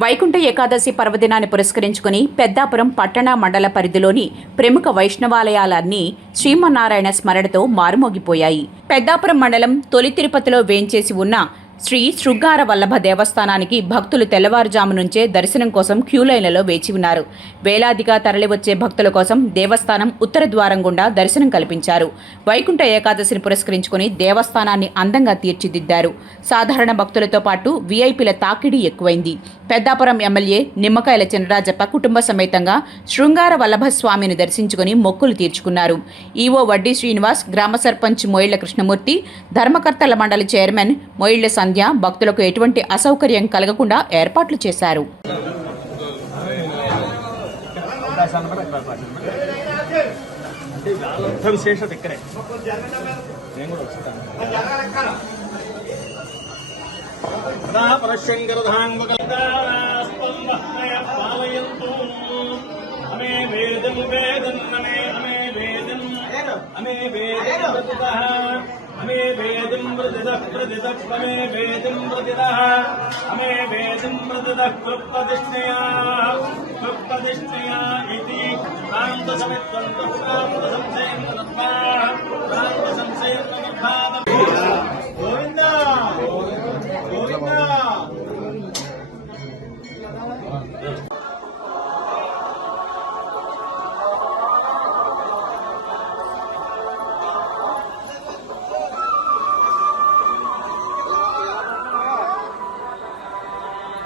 వైకుంఠ ఏకాదశి పర్వదినాన్ని పురస్కరించుకుని పెద్దాపురం పట్టణ మండల పరిధిలోని ప్రముఖ వైష్ణవాలయాలన్నీ శ్రీమన్నారాయణ స్మరణతో మారుమోగిపోయాయి. పెద్దాపురం మండలం తొలి తిరుపతిలో వేంచేసి ఉన్న శ్రీ శృంగార వల్లభ దేవస్థానానికి భక్తులు తెల్లవారుజాము నుంచే దర్శనం కోసం క్యూలైన్లలో వేచి ఉన్నారు. వేలాదిగా తరలివచ్చే భక్తుల కోసం దేవస్థానం ఉత్తర ద్వారం గుండా దర్శనం కల్పించారు. వైకుంఠ ఏకాదశిని పురస్కరించుకుని దేవస్థానాన్ని అందంగా తీర్చిదిద్దారు. సాధారణ భక్తులతో పాటు వీఐపీల తాకిడి ఎక్కువైంది. పెద్దాపురం ఎమ్మెల్యే నిమ్మకాయల చినరాజప్ప కుటుంబ సమేతంగా శృంగార వల్లభ స్వామిని దర్శించుకుని మొక్కులు తీర్చుకున్నారు. ఈవో వడ్డీ శ్రీనివాస్, గ్రామ సర్పంచ్ మోయిళ్ల కృష్ణమూర్తి, ధర్మకర్తల మండలి చైర్మన్ మోయిళ్ల సంధ్య భక్తులకు ఎటువంటి అసౌకర్యం కలగకుండా ఏర్పాట్లు చేశారు. हमें वेदं प्रतिदः प्रतिदः वेदं प्रतिदः हमें वेदं प्रतिदः कृपदिष्टया इति कांत समित्वं तत्कांत संशयं